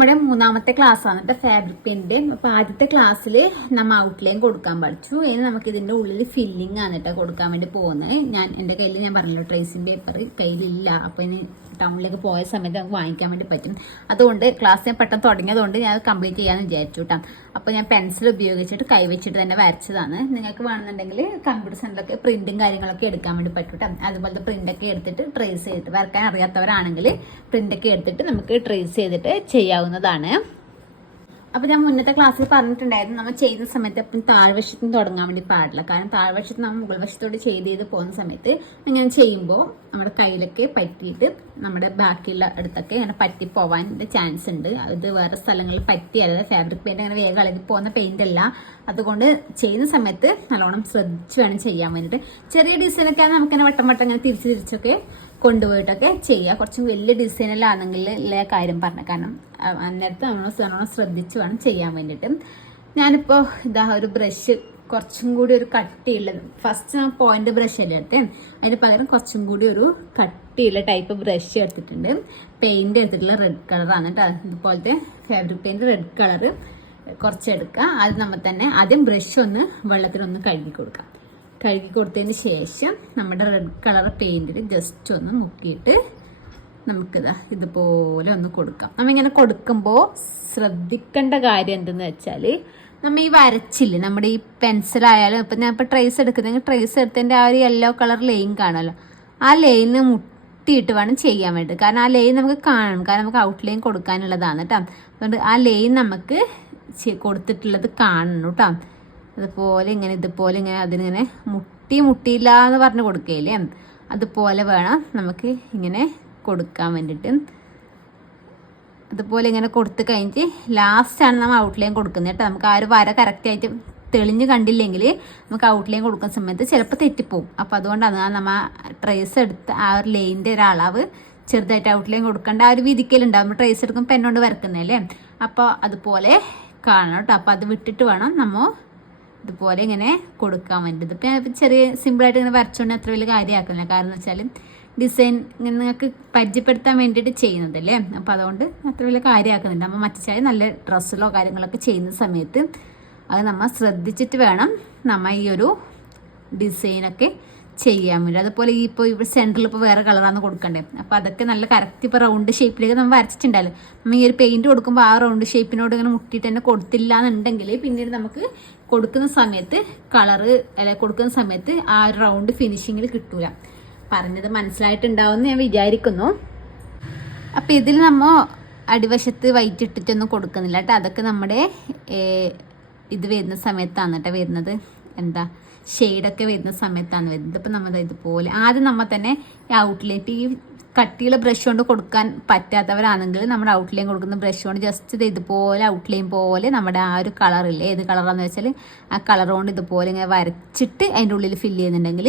നമ്മുടെ മൂന്നാമത്തെ ക്ലാസ് ആണ്. കേട്ടോ ഫാബ്രിക് പെയിന്റ് അപ്പൊ ആദ്യത്തെ ക്ലാസ്സിൽ നമ്മ ഔട്ട്ലൈൻ കൊടുക്കാൻ പഠിച്ചു. ഇനി നമുക്ക് ഇതിന്റെ ഉള്ളിൽ ഫില്ലിംഗ് ആണ് കേട്ടോ കൊടുക്കാൻ വേണ്ടി പോകുന്നത്. ഞാൻ എന്റെ കയ്യിൽ ഞാൻ പറഞ്ഞല്ലോ ട്രേസിംഗ് പേപ്പർ കയ്യിലില്ല. അപ്പൊ ഇനി ടൗണിലേക്ക് പോയ സമയത്ത് നമുക്ക് വാങ്ങിക്കാൻ വേണ്ടി പറ്റും. അതുകൊണ്ട് ക്ലാസ് ഞാൻ പെട്ടെന്ന് തുടങ്ങിയതുകൊണ്ട് ഞാൻ കംപ്ലീറ്റ് ചെയ്യാമെന്ന് വിചാരിച്ചു കേട്ടോ അപ്പോൾ ഞാൻ പെൻസിൽ ഉപയോഗിച്ചിട്ട് കൈവച്ചിട്ട് തന്നെ വരച്ചതാണ്. നിങ്ങൾക്ക് വേണമെന്നുണ്ടെങ്കിൽ കമ്പ്യൂട്ടർ സെന്ററിലൊക്കെ പ്രിന്റും കാര്യങ്ങളൊക്കെ എടുക്കാൻ വേണ്ടി പറ്റും കേട്ടോ അതുപോലത്തെ പ്രിന്റൊക്കെ എടുത്തിട്ട് ട്രേസ് ചെയ്തിട്ട് വരക്കാൻ അറിയാത്തവരാണെങ്കിൽ പ്രിന്റൊക്കെ എടുത്തിട്ട് നമുക്ക് ട്രേസ് ചെയ്തിട്ട് ചെയ്യാവുന്നതാണ് അപ്പൊ ഞാൻ മുന്നത്തെ ക്ലാസ്സിൽ പറഞ്ഞിട്ടുണ്ടായിരുന്നു നമ്മൾ ചെയ്യുന്ന സമയത്ത് എപ്പോഴും താഴ്വശത്ത് നിന്ന് തുടങ്ങാൻ വേണ്ടി പാടില്ല. കാരണം താഴ്വശത്ത് നമ്മൾ മുകൾ വശത്തോട് ചെയ്ത് ചെയ്ത് പോകുന്ന സമയത്ത് ഇങ്ങനെ ചെയ്യുമ്പോൾ നമ്മുടെ കയ്യിലൊക്കെ പറ്റിയിട്ട് നമ്മുടെ ബാക്കിയുള്ള അടുത്തൊക്കെ ഇങ്ങനെ പറ്റി പോവാന്റെ ചാൻസ് ഉണ്ട്. അത് വേറെ സ്ഥലങ്ങളിൽ പറ്റി പറ്റിയല്ല ഫാബ്രിക് പെയിന്റ് അങ്ങനെ വേഗം അളകി പോകുന്ന പെയിന്റ് അല്ല. അതുകൊണ്ട് ചെയ്യുന്ന സമയത്ത് നല്ലോണം ശ്രദ്ധിച്ച് വേണം ചെയ്യാൻ വേണ്ടിയിട്ട്. ചെറിയ ഡിസൈനൊക്കെ നമുക്ക് നമുക്കിങ്ങനെ വട്ടം വട്ടം ഇങ്ങനെ തിരിച്ച് തിരിച്ചൊക്കെ കൊണ്ടുപോയിട്ടൊക്കെ ചെയ്യുക കുറച്ചും വലിയ ഡിസൈനിലാണെങ്കിൽ ഉള്ള കാര്യം പറഞ്ഞു കാരണം അന്നേരത്ത് നമ്മൾ നല്ലോണം ശ്രദ്ധിച്ച് വേണം ചെയ്യാൻ വേണ്ടിയിട്ട്. ഞാനിപ്പോൾ ഇതാ ഒരു ബ്രഷ് കുറച്ചും കൂടി ഒരു കട്ടിയുള്ള ഫസ്റ്റ് ഞാൻ പോയിന്റ് ബ്രഷ് അല്ലേ എടുത്തേ? അതിന് പകരം കുറച്ചും കൂടി ഒരു കട്ടിയുള്ള ടൈപ്പ് ബ്രഷ് എടുത്തിട്ടുണ്ട്. പെയിന്റ് എടുത്തിട്ടുള്ള റെഡ് കളറാണ് കേട്ടോ ഇതുപോലത്തെ ഫാബ്രിക് പെയിന്റ് റെഡ് കളറ് കുറച്ചെടുക്കുക അത് നമ്മൾ തന്നെ ആദ്യം ബ്രഷ് ഒന്ന് വെള്ളത്തിലൊന്ന് കഴുകി കൊടുക്കാം. കഴുകി കൊടുത്തതിന് ശേഷം നമ്മുടെ റെഡ് കളർ പെയിന്റിൽ ജസ്റ്റ് ഒന്ന് മുക്കിയിട്ട് നമുക്കിതാ ഇതുപോലെ ഒന്ന് കൊടുക്കാം. നമ്മ ഇങ്ങനെ കൊടുക്കുമ്പോൾ ശ്രദ്ധിക്കേണ്ട കാര്യം എന്തെന്ന് വെച്ചാൽ നമ്മൾ ഈ വരച്ചില്ലേ നമ്മുടെ ഈ പെൻസിലായാലും ഇപ്പം ഞാൻ ഇപ്പം ട്രേസ് എടുക്കുന്നെങ്കിൽ ട്രേസ് എടുത്തതിന്റെ ആ ഒരു യെല്ലോ കളർ ലൈൻ കാണുമല്ലോ ആ ലൈനിന് മുട്ടിയിട്ട് വേണം ചെയ്യാൻ വേണ്ടി കാരണം ആ ലൈൻ നമുക്ക് കാണണം കാരണം നമുക്ക് ഔട്ട് ലൈൻ കൊടുക്കാനുള്ളതാണ് കേട്ടോ അതുകൊണ്ട് ആ ലൈൻ നമുക്ക് കൊടുത്തിട്ടുള്ളത് കാണണം കേട്ടോ അതുപോലെ ഇങ്ങനെ ഇതുപോലെ ഇങ്ങനെ അതിനിങ്ങനെ മുട്ടി മുട്ടിയില്ല എന്ന് പറഞ്ഞ് കൊടുക്കുകയില്ലേ? അതുപോലെ വേണം നമുക്ക് ഇങ്ങനെ കൊടുക്കാൻ വേണ്ടിയിട്ട്. അതുപോലെ ഇങ്ങനെ കൊടുത്തു കഴിഞ്ഞിട്ട് ലാസ്റ്റാണ് നമ്മൾ ഔട്ട്ലൈൻ കൊടുക്കുന്നത് കേട്ടോ. നമുക്ക് ആ ഒരു വര കറക്റ്റായിട്ട് തെളിഞ്ഞ് കണ്ടില്ലെങ്കിൽ നമുക്ക് ഔട്ട്ലൈൻ കൊടുക്കുന്ന സമയത്ത് ചിലപ്പോൾ തെറ്റിപ്പോവും. അപ്പോൾ അതുകൊണ്ടാണ് ആ നമ്മ ട്രേസ് എടുത്ത് ആ ഒരു ലൈനിന്റെ ഒരു അളവ് ചെറുതായിട്ട് ഔട്ട്ലൈൻ കൊടുക്കേണ്ട ആ ഒരു വിധിക്കലുണ്ടാവും നമ്മൾ ട്രേസ് എടുക്കുമ്പോൾ പെണ്ണുകൊണ്ട് വരക്കുന്നതല്ലേ? അപ്പോൾ അതുപോലെ കാണണം കേട്ടോ. അപ്പോൾ അത് വിട്ടിട്ട് വേണം നമ്മൾ ഇതുപോലെ ഇങ്ങനെ കൊടുക്കാൻ വേണ്ടി ഇപ്പം ചെറിയ സിമ്പിളായിട്ട് ഇങ്ങനെ വരച്ചോണ്ട് അത്ര വലിയ കാര്യമാക്കുന്നില്ല കാരണം വെച്ചാൽ ഡിസൈൻ നിങ്ങൾക്ക് പരിചയപ്പെടുത്താൻ വേണ്ടിയിട്ട് ചെയ്യുന്നതല്ലേ? അപ്പോൾ അതുകൊണ്ട് അത്ര വലിയ കാര്യമാക്കുന്നില്ല. നമ്മൾ മറ്റാൽ നല്ല ഡ്രസ്സിലോ കാര്യങ്ങളൊക്കെ ചെയ്യുന്ന സമയത്ത് അത് നമ്മൾ ശ്രദ്ധിച്ചിട്ട് വേണം നമ്മൾ ഈ ഒരു ഡിസൈനൊക്കെ ചെയ്യാൻ വേണ്ടി. അതുപോലെ ഈ ഇപ്പോൾ ഇവിടെ സെന്ററിൽ ഇപ്പോൾ വേറെ കളറാണ് കൊടുക്കണ്ടേ. അപ്പോൾ അതൊക്കെ നല്ല കറക്റ്റ് ഇപ്പോൾ റൗണ്ട് ഷേപ്പിലേക്ക് നമ്മൾ വരച്ചിട്ടുണ്ടായാലും നമ്മൾ ഈ ഒരു പെയിന്റ് കൊടുക്കുമ്പോൾ ആ റൗണ്ട് ഷേപ്പിനോട് ഇങ്ങനെ മുട്ടിയിട്ട് തന്നെ കൊടുത്തില്ല എന്നുണ്ടെങ്കിൽ പിന്നീട് നമുക്ക് കൊടുക്കുന്ന സമയത്ത് കളറ് അല്ലെ കൊടുക്കുന്ന സമയത്ത് ആ ഒരു റൗണ്ട് ഫിനിഷിങ്ങിൽ കിട്ടൂല. പറഞ്ഞത് മനസ്സിലായിട്ടുണ്ടാവുമെന്ന് ഞാൻ വിചാരിക്കുന്നു. അപ്പം ഇതിൽ നമ്മൾ അടിവശത്ത് വൈറ്റ് ഇട്ടിട്ടൊന്നും കൊടുക്കുന്നില്ല കേട്ടോ. അതൊക്കെ നമ്മുടെ ഇത് വരുന്ന സമയത്താണ് കേട്ടോ വരുന്നത്? എന്താ? ഷെയ്ഡൊക്കെ വരുന്ന സമയത്താണ് വരുന്നത്. ഇപ്പം നമ്മൾ ഇതുപോലെ ആദ്യം നമ്മൾ തന്നെ ഈ ഔട്ട്ലൈറ്റ് ഈ കട്ടിയുള്ള ബ്രഷ് കൊണ്ട് കൊടുക്കാൻ പറ്റാത്തവരാണെങ്കിൽ നമ്മൾ ഔട്ട്ലൈൻ കൊടുക്കുന്ന ബ്രഷ് കൊണ്ട് ജസ്റ്റ് ഇത് ഇതുപോലെ ഔട്ട്ലൈൻ പോലെ നമ്മുടെ ആ ഒരു കളറില്ലേ ഏത് കളറാണെന്ന് വെച്ചാൽ ആ കളർ കൊണ്ട് ഇതുപോലെ ഇങ്ങനെ വരച്ചിട്ട് അതിന്റെ ഉള്ളിൽ ഫില്ല് ചെയ്യുന്നുണ്ടെങ്കിൽ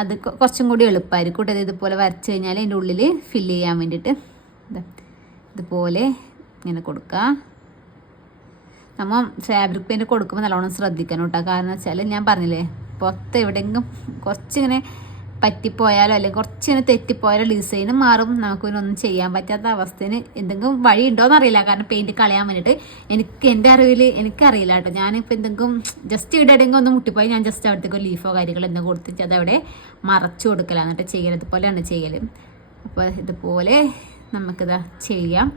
അത് കുറച്ചും കൂടി എളുപ്പമായിരിക്കും കേട്ടോ. ഇതുപോലെ വരച്ച് കഴിഞ്ഞാൽ അതിന്റെ ഉള്ളിൽ ഫില്ല് ചെയ്യാൻ വേണ്ടിയിട്ട്. ഇതാ ഇതുപോലെ ഇങ്ങനെ കൊടുക്കുക. നമ്മൾ ഫാബ്രിക് പെയിന്റ് കൊടുക്കുമ്പോൾ നല്ലോണം ശ്രദ്ധിക്കണം കേട്ടോ. കാരണം വെച്ചാൽ ഞാൻ പറഞ്ഞില്ലേ പുറത്ത് എവിടെയെങ്കിലും കുറച്ചിങ്ങനെ പറ്റിപ്പോയാലോ അല്ലെങ്കിൽ കുറച്ചിങ്ങനെ തെറ്റിപ്പോയാലോ ഡിസൈനും മാറും. നമുക്ക് ഒന്നും ചെയ്യാൻ പറ്റാത്ത അവസ്ഥയിൽ എന്തെങ്കിലും വഴി ഉണ്ടോയെന്ന് അറിയില്ല കാരണം പെയിന്റ് കളയാൻ വേണ്ടിയിട്ട് എനിക്ക് എന്റെ അറിവിൽ എനിക്കറിയില്ല കേട്ടോ. ഞാനിപ്പോൾ എന്തെങ്കിലും ജസ്റ്റ് ഇവിടെ എവിടെയെങ്കിലും ഒന്ന് മുട്ടിപ്പോയി ഞാൻ ജസ്റ്റ് അവിടത്തേക്ക് ഒരു ലീഫോ കാര്യങ്ങളോ എന്തെങ്കിലും കൊടുത്തിട്ട് അതവിടെ മറച്ചു കൊടുക്കലാണ് എന്നിട്ട് ചെയ്യൽ ഇതുപോലെയാണ് ചെയ്യൽ അപ്പോൾ ഇതുപോലെ നമുക്കിതാ ചെയ്യാം.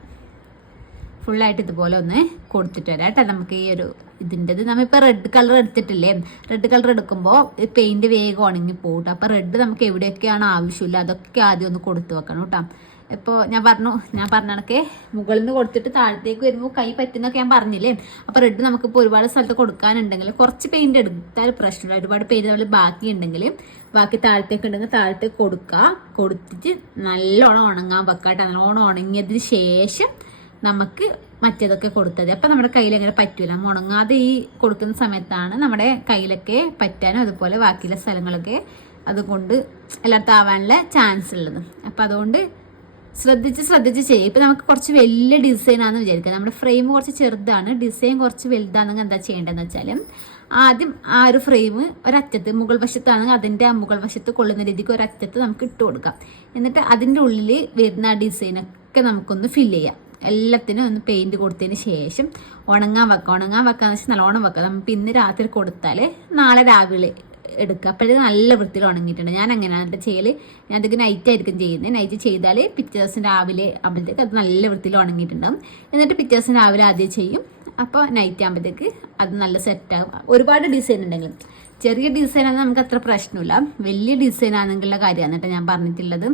ഫുള്ളായിട്ട് ഇതുപോലെ ഒന്ന് കൊടുത്തിട്ട് വരാം കേട്ടോ. നമുക്ക് ഈ ഒരു ഇതിന്റെത് നമ്മളിപ്പോൾ റെഡ് കളർ എടുത്തിട്ടില്ലേ? റെഡ് കളർ എടുക്കുമ്പോൾ പെയിന്റ് വേഗം ഉണങ്ങി പോകും അപ്പോൾ റെഡ് നമുക്ക് എവിടെയൊക്കെയാണ് ആവശ്യമില്ല അതൊക്കെ ആദ്യം ഒന്ന് കൊടുത്തു വെക്കണം കേട്ടോ ഇപ്പോൾ ഞാൻ പറഞ്ഞു ഞാൻ പറഞ്ഞ കണക്കെ മുകളിൽ നിന്ന് കൊടുത്തിട്ട് താഴത്തേക്ക് വരുമ്പോൾ കൈ പറ്റുന്നൊക്കെ ഞാൻ പറഞ്ഞില്ലേ? അപ്പോൾ റെഡ് നമുക്കിപ്പോൾ ഒരുപാട് സ്ഥലത്ത് കൊടുക്കാനുണ്ടെങ്കിൽ കുറച്ച് പെയിന്റ് എടുത്താൽ പ്രശ്നമില്ല. ഒരുപാട് പെയിന്റ് നമ്മൾ ബാക്കി ഉണ്ടെങ്കിൽ ബാക്കി താഴത്തേക്ക് ഉണ്ടെങ്കിൽ താഴത്തേക്ക് കൊടുക്കുക കൊടുത്തിട്ട് നല്ലോണം ഉണങ്ങാൻ വെക്കാം കേട്ടോ നല്ലോണം ഉണങ്ങിയതിന് ശേഷം നമുക്ക് മറ്റേതൊക്കെ കൊടുത്തത്. അപ്പം നമ്മുടെ കയ്യിൽ അങ്ങനെ പറ്റൂല മുണങ്ങാതെ ഈ കൊടുക്കുന്ന സമയത്താണ് നമ്മുടെ കയ്യിലൊക്കെ പറ്റാനും അതുപോലെ ബാക്കിയുള്ള സ്ഥലങ്ങളൊക്കെ അതുകൊണ്ട് എല്ലായിടത്തും ആവാനുള്ള ചാൻസ് ഉള്ളത്. അപ്പം അതുകൊണ്ട് ശ്രദ്ധിച്ച് ശ്രദ്ധിച്ച് ചെയ്യും. ഇപ്പം നമുക്ക് കുറച്ച് വലിയ ഡിസൈനാണെന്ന് വിചാരിക്കുക നമ്മുടെ ഫ്രെയിം കുറച്ച് ചെറുതാണ്. ഡിസൈൻ കുറച്ച് വലുതാണെങ്കിൽ എന്താ ചെയ്യേണ്ടതെന്ന് വെച്ചാൽ ആദ്യം ആ ഒരു ഫ്രെയിം ഒരറ്റത്ത് മുകൾ വശത്താണെങ്കിൽ അതിന്റെ ആ മുകൾ വശത്ത് കൊള്ളുന്ന രീതിക്ക് ഒരറ്റത്ത് നമുക്ക് ഇട്ട് കൊടുക്കാം. എന്നിട്ട് അതിന്റെ ഉള്ളിൽ വരുന്ന ആ ഡിസൈനൊക്കെ നമുക്കൊന്ന് ഫില്ല് ചെയ്യാം. എല്ലാത്തിനും ഒന്ന് പെയിന്റ് കൊടുത്തതിന് ശേഷം ഉണങ്ങാൻ വെക്കുക ഉണങ്ങാൻ വെക്കാന്ന് വെച്ചാൽ നല്ലോണം വെക്കുക നമുക്ക് ഇന്ന് രാത്രി കൊടുത്താൽ നാളെ രാവിലെ എടുക്കുക അപ്പോഴേ നല്ല വൃത്തിയിൽ ഉണങ്ങിയിട്ടുണ്ട്. ഞാൻ അങ്ങനെയാണ് എന്റെ ചെയ്യൽ ഞാൻ അതൊക്കെ നൈറ്റ് ആയിരിക്കും ചെയ്യുന്നത് നൈറ്റ് ചെയ്താൽ പിറ്റേ ദിവസം രാവിലെ ആകുമ്പോഴത്തേക്ക് അത് നല്ല വൃത്തിയിൽ ഉണങ്ങിയിട്ടുണ്ടാവും. എന്നിട്ട് പിറ്റേ ദിവസം രാവിലെ ആദ്യം ചെയ്യും. അപ്പോൾ നൈറ്റ് ആകുമ്പോഴത്തേക്ക് അത് നല്ല സെറ്റാകും ഒരുപാട് ഡിസൈൻ ഉണ്ടെങ്കിലും. ചെറിയ ഡിസൈൻ ആണെങ്കിൽ നമുക്ക് അത്ര പ്രശ്നമില്ല. വലിയ ഡിസൈൻ ആണെങ്കിലുള്ള കാര്യമാണ് കേട്ടോ ഞാൻ പറഞ്ഞിട്ടുള്ളത്.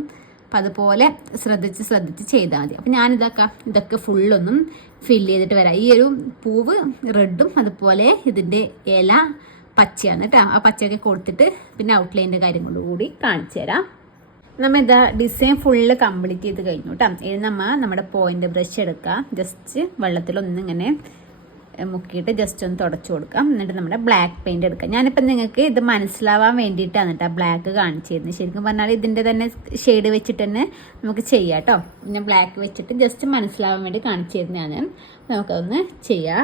അപ്പം അതുപോലെ ശ്രദ്ധിച്ച് ശ്രദ്ധിച്ച് ചെയ്താൽ മതി. അപ്പം ഞാനിതൊക്കെ. ഇതൊക്കെ ഫുള്ളൊന്നും ഫില്ല് ചെയ്തിട്ട് വരാം. ഈ ഒരു പൂവ് റെഡും അതുപോലെ ഇതിന്റെ ഇല പച്ചയാണ് കേട്ടോ. ആ പച്ചയൊക്കെ കൊടുത്തിട്ട് പിന്നെ ഔട്ട്ലൈന്റെ കാര്യങ്ങളും കൂടി കാണിച്ചു തരാം. നമ്മൾ ഇതാ ഡിസൈൻ ഫുള്ള് കംപ്ലീറ്റ് ചെയ്ത് കഴിഞ്ഞു കേട്ടോ. ഇനി നമ്മൾ നമ്മുടെ പോയിന്റ് ബ്രഷ് എടുക്കുക ജസ്റ്റ് വെള്ളത്തിലൊന്നിങ്ങനെ മുക്കിയിട്ട് ജസ്റ്റ് ഒന്ന് തുടച്ചു കൊടുക്കാം. എന്നിട്ട് നമ്മുടെ ബ്ലാക്ക് പെയിന്റ് എടുക്കാം. ഞാനിപ്പോൾ നിങ്ങൾക്ക് ഇത് മനസ്സിലാവാൻ വേണ്ടിയിട്ടാണ് കേട്ടോ ബ്ലാക്ക് കാണിച്ചിരുന്നത്. ശരിക്കും പറഞ്ഞാൽ ഇതിന്റെ തന്നെ ഷെയ്ഡ് വെച്ചിട്ട് തന്നെ നമുക്ക് ചെയ്യാം കേട്ടോ പിന്നെ ബ്ലാക്ക് വെച്ചിട്ട് ജസ്റ്റ് മനസ്സിലാവാൻ വേണ്ടി കാണിച്ചു തരുന്നതാണ് നമുക്കതൊന്ന് ചെയ്യാം.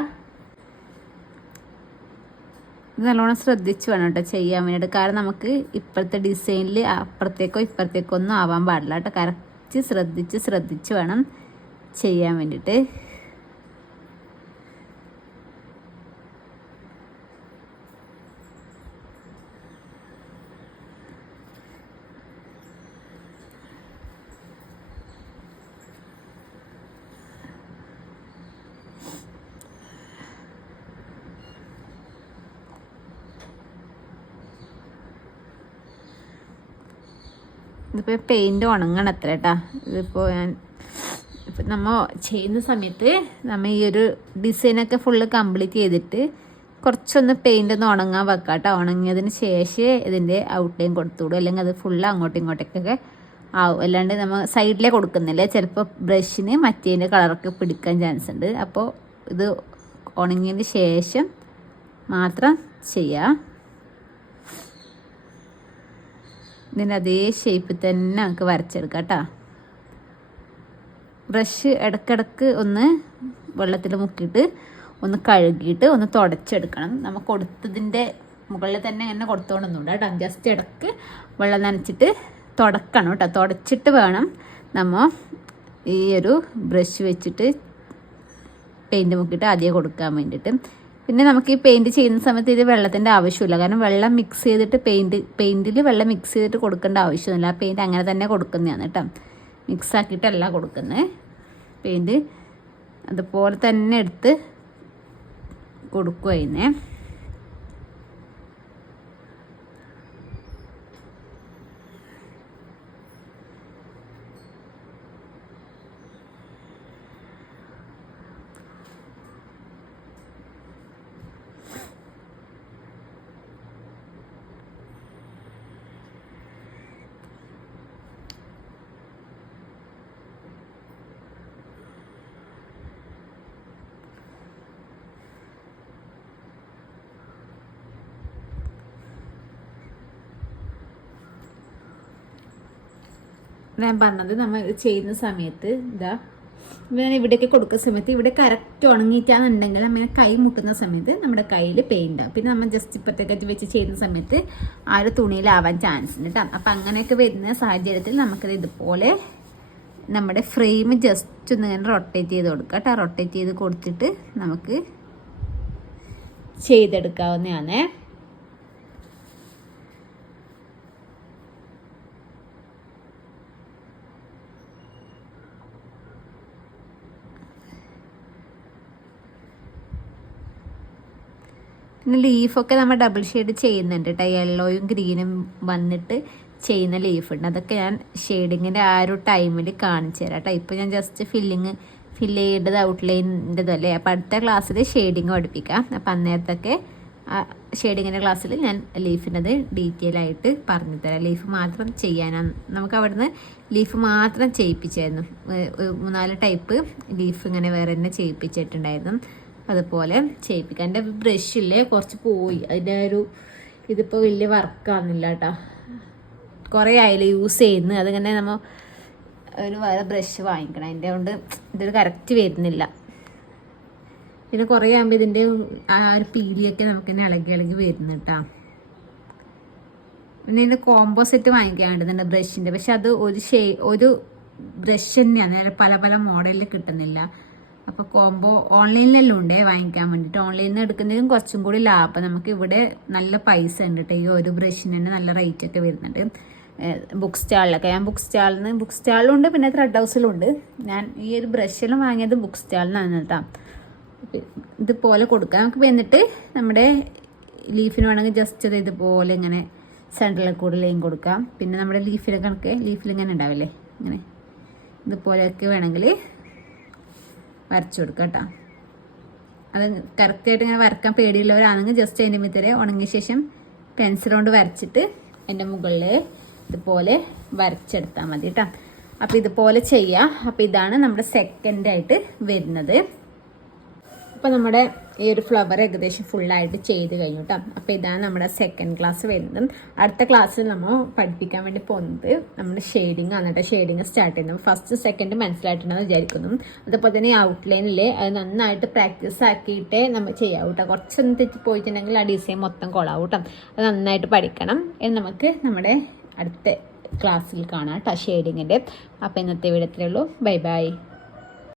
ഇത് നല്ലോണം ശ്രദ്ധിച്ച് വേണം കേട്ടോ ചെയ്യാൻ വേണ്ടിയിട്ട്. കാരണം നമുക്ക് ഇപ്പോഴത്തെ ഡിസൈനിൽ അപ്പുറത്തേക്കോ ഇപ്പുറത്തേക്കോ ഒന്നും ആവാൻ പാടില്ല കേട്ടോ കറക്റ്റ് ശ്രദ്ധിച്ച് ശ്രദ്ധിച്ച് വേണം ചെയ്യാൻ വേണ്ടിയിട്ട്. ഇതിപ്പോൾ പെയിന്റ് ഉണങ്ങണം അത്ര കേട്ടാ ഇതിപ്പോൾ ഞാൻ ഇപ്പം നമ്മൾ ചെയ്യുന്ന സമയത്ത് നമ്മൾ ഈ ഒരു ഡിസൈനൊക്കെ ഫുള്ള് കംപ്ലീറ്റ് ചെയ്തിട്ട് കുറച്ചൊന്ന് പെയിന്റ് ഒന്ന് ഉണങ്ങാൻ വെക്കാം കേട്ടോ ഉണങ്ങിയതിന് ശേഷം ഇതിന്റെ ഔട്ട്ലൈൻ കൊടുത്തുവിടും. അല്ലെങ്കിൽ അത് ഫുള്ള് അങ്ങോട്ടും ഇങ്ങോട്ടേക്കൊക്കെ ആവും. അല്ലാണ്ട് നമ്മൾ സൈഡിലേ കൊടുക്കുന്നില്ല. ചിലപ്പോൾ ബ്രഷിന് മറ്റേതിന്റെ കളറൊക്കെ പിടിക്കാൻ ചാൻസ് ഉണ്ട്. അപ്പോൾ ഇത് ഉണങ്ങിയതിന് ശേഷം മാത്രം ചെയ്യാം. ഇതിന്റെ അതേ ഷേപ്പ് തന്നെ നമുക്ക് വരച്ചെടുക്കാം കേട്ടോ. ബ്രഷ് ഇടക്കിടക്ക് ഒന്ന് വെള്ളത്തിൽ മുക്കിയിട്ട് ഒന്ന് കഴുകിയിട്ട് ഒന്ന് തുടച്ചെടുക്കണം. നമ്മൾ കൊടുത്തതിന്റെ മുകളിൽ തന്നെ ഇങ്ങനെ കൊടുത്തോണ്ടൊന്നുമില്ല കേട്ടോ. ജസ്റ്റ് ഇടയ്ക്ക് വെള്ളം നനച്ചിട്ട് തുടക്കണം കേട്ടോ. തുടച്ചിട്ട് വേണം നമ്മൾ ഈ ഒരു ബ്രഷ് വെച്ചിട്ട് പെയിന്റ് മുക്കിയിട്ട് ആദ്യം കൊടുക്കാൻ വേണ്ടിയിട്ട്. പിന്നെ നമുക്ക് ഈ പെയിന്റ് ചെയ്യുന്ന സമയത്ത് ഇത് വെള്ളത്തിന്റെ ആവശ്യമില്ല. കാരണം വെള്ളം മിക്സ് ചെയ്തിട്ട് പെയിന്റ് പെയിന്റിൽ വെള്ളം മിക്സ് ചെയ്തിട്ട് കൊടുക്കേണ്ട ആവശ്യമൊന്നുമില്ല ആ പെയിന്റ് അങ്ങനെ തന്നെ കൊടുക്കുന്നതാണ് കേട്ടോ. മിക്സ് ആക്കിയിട്ടല്ല കൊടുക്കുന്നത് പെയിന്റ് അതുപോലെ തന്നെ എടുത്ത് കൊടുക്കുമായിരുന്നേ ഞാൻ പറഞ്ഞത് നമ്മൾ ചെയ്യുന്ന സമയത്ത് ഇതാ ഞാൻ ഇവിടേക്ക് കൊടുക്കുന്ന സമയത്ത് ഇവിടെ കറക്റ്റ് ഉണങ്ങിയിട്ടാണെന്നുണ്ടെങ്കിൽ നമ്മൾ കൈ മുട്ടുന്ന സമയത്ത് നമ്മുടെ കയ്യിൽ പെയിന്റ് ആവും പിന്നെ നമ്മൾ ജസ്റ്റ് ഇപ്പത്തേക്ക് വെച്ച് ചെയ്യുന്ന സമയത്ത് ആ ഒരു തുണിയിലാവാൻ ചാൻസ് ഉണ്ട് കേട്ടോ അപ്പം അങ്ങനെയൊക്കെ വരുന്ന സാഹചര്യത്തിൽ നമുക്കത് ഇതുപോലെ നമ്മുടെ ഫ്രെയിം ജസ്റ്റ് ഒന്ന് ഇങ്ങനെ റൊട്ടേറ്റ് ചെയ്ത് കൊടുക്കുക കേട്ടോ റൊട്ടേറ്റ് ചെയ്ത് കൊടുത്തിട്ട് നമുക്ക് ചെയ്തെടുക്കാവുന്നതാണേ. പിന്നെ ലീഫൊക്കെ നമ്മൾ ഡബിൾ ഷെയ്ഡ് ചെയ്യുന്നുണ്ട് കേട്ടോ യെല്ലോയും ഗ്രീനും വന്നിട്ട് ചെയ്യുന്ന ലീഫ് ഉണ്ട്. അതൊക്കെ ഞാൻ ഷെയ്ഡിങ്ങിന്റെ ആ ഒരു ടൈമിൽ കാണിച്ചു തരാം കേട്ടോ ഇപ്പോൾ ഞാൻ ജസ്റ്റ് ഫില്ലിങ് ഫില്ല് ചെയ്യേണ്ടത് ഔട്ട്ലൈനിന്റെതല്ലേ അപ്പോൾ അടുത്ത ക്ലാസ്സിൽ ഷെയ്ഡിങ് പഠിപ്പിക്കാം. അപ്പം അന്നേരത്തൊക്കെ ഷെയ്ഡിങ്ങിന്റെ ക്ലാസ്സിൽ ഞാൻ ലീഫിനത് ഡീറ്റെയിൽ ആയിട്ട് പറഞ്ഞു തരാം. ലീഫ് മാത്രം ചെയ്യാനാണ് നമുക്ക് അവിടുന്ന് ലീഫ് മാത്രം ചെയ്യിപ്പിച്ചായിരുന്നു. മൂന്നാൽ ടൈപ്പ് ലീഫ് ഇങ്ങനെ വേറെ തന്നെ ചെയ്യിപ്പിച്ചിട്ടുണ്ടായിരുന്നു. അതുപോലെ ചെയ്യിപ്പിക്കാം എന്റെ ബ്രഷില്ലേ കുറച്ച് പോയി. അതിന്റെ ഒരു ഇതിപ്പോൾ വലിയ വർക്കാകുന്നില്ല കേട്ടോ കുറേ ആയില്ലേ യൂസ് ചെയ്യുന്നു. അതിങ്ങനെ നമ്മൾ ഒരു വേറെ ബ്രഷ് വാങ്ങിക്കണം. അതിന്റെ കൊണ്ട് ഇതൊരു കറക്റ്റ് വരുന്നില്ല. പിന്നെ കുറേ ആകുമ്പോൾ ഇതിന്റെ ആ ഒരു പീലിയൊക്കെ നമുക്ക് തന്നെ ഇളകി ഇളകി വരുന്നു കേട്ടോ പിന്നെ ഇതിന്റെ കോമ്പോസെറ്റ് വാങ്ങിക്കാൻ വേണ്ടുന്നുണ്ട് ബ്രഷിന്റെ പക്ഷെ അത് ഒരു ഷേ ഒരു ബ്രഷ് തന്നെയാണ് പല പല മോഡലിൽ കിട്ടുന്നില്ല. അപ്പോൾ കോംബോ ഓൺലൈനിലെല്ലാം ഉണ്ടേ വാങ്ങിക്കാൻ വേണ്ടിയിട്ട് ഓൺലൈനിൽ നിന്ന് എടുക്കുന്നതിലും കുറച്ചും കൂടി ലാഭം. നമുക്ക് ഇവിടെ നല്ല പൈസ ഉണ്ട് കേട്ടോ ഈ ഒരു ബ്രഷിന് തന്നെ നല്ല റേറ്റ് ഒക്കെ വരുന്നുണ്ട്. ബുക്ക് സ്റ്റാളിലൊക്കെ ഞാൻ ബുക്ക് സ്റ്റാളിൽ നിന്ന് ബുക്ക് സ്റ്റാളിലും ഉണ്ട് പിന്നെ ത്രെഡ് ഹൗസിലും ഉണ്ട്. ഞാൻ ഈ ഒരു ബ്രഷെല്ലാം വാങ്ങിയത് ബുക്ക് സ്റ്റാളിൽ നിന്നാണ് കേട്ടോ ഇതുപോലെ കൊടുക്കാം. നമുക്ക് വന്നിട്ട് നമ്മുടെ ലീഫിന് വേണമെങ്കിൽ ജസ്റ്റ് അത് ഇതുപോലെ ഇങ്ങനെ സെന്ററിൽ കൂടെ ലൈൻ കൊടുക്കാം. പിന്നെ നമ്മുടെ ലീഫിലെ കണക്ക് ലീഫിൽ ഇങ്ങനെ ഉണ്ടാവില്ലേ? ഇങ്ങനെ. ഇതുപോലെയൊക്കെ വേണമെങ്കിൽ വരച്ചു കൊടുക്കുക കേട്ടോ. അത് കറക്റ്റായിട്ട് ഇങ്ങനെ വരക്കാൻ പേടിയുള്ളവരാണെങ്കിൽ ജസ്റ്റ് അതിന്റെ മിത്തരെ ഉണങ്ങിയ ശേഷം പെൻസിൽ കൊണ്ട് വരച്ചിട്ട് എന്റെ മുകളിൽ ഇതുപോലെ വരച്ചെടുത്താൽ മതി കേട്ടോ. അപ്പോൾ ഇതുപോലെ ചെയ്യുക അപ്പോൾ ഇതാണ് നമ്മുടെ സെക്കൻഡായിട്ട് വരുന്നത്. അപ്പോൾ നമ്മുടെ ഈ ഒരു ഫ്ലവർ ഏകദേശം ഫുള്ളായിട്ട് ചെയ്ത് കഴിഞ്ഞു കേട്ടോ അപ്പോൾ ഇതാണ് നമ്മുടെ സെക്കൻഡ് ക്ലാസ് വരുന്നത്. അടുത്ത ക്ലാസ്സിൽ നമ്മൾ പഠിപ്പിക്കാൻ വേണ്ടി പോകുന്നത് നമ്മുടെ ഷെയ്ഡിങ് ആണ് ഷെയ്ഡിങ് സ്റ്റാർട്ട് ചെയ്യുന്നത്. ഫസ്റ്റ് സെക്കൻഡ് മനസ്സിലായിട്ടുണ്ടെന്ന് വിചാരിക്കുന്നു. അതുപോലെ തന്നെ ഔട്ട് ഔട്ട്ലൈനിൽ അത് നന്നായിട്ട് പ്രാക്ടീസ് ആക്കിയിട്ടേ നമ്മൾ ചെയ്യാവൂ കേട്ടോ കുറച്ചൊന്ന് തെറ്റി പോയിട്ടുണ്ടെങ്കിൽ ആ ഡിസൈൻ മൊത്തം കൊളാവും കേട്ടോ അത് നന്നായിട്ട് പഠിക്കണം. എന്ന് നമുക്ക് നമ്മുടെ അടുത്ത ക്ലാസ്സിൽ കാണാം കേട്ടോ ഷെയ്ഡിങ്ങിന്റെ അപ്പോൾ ഇന്നത്തെ വീഡിയോ ഉള്ളൂ. Bye bye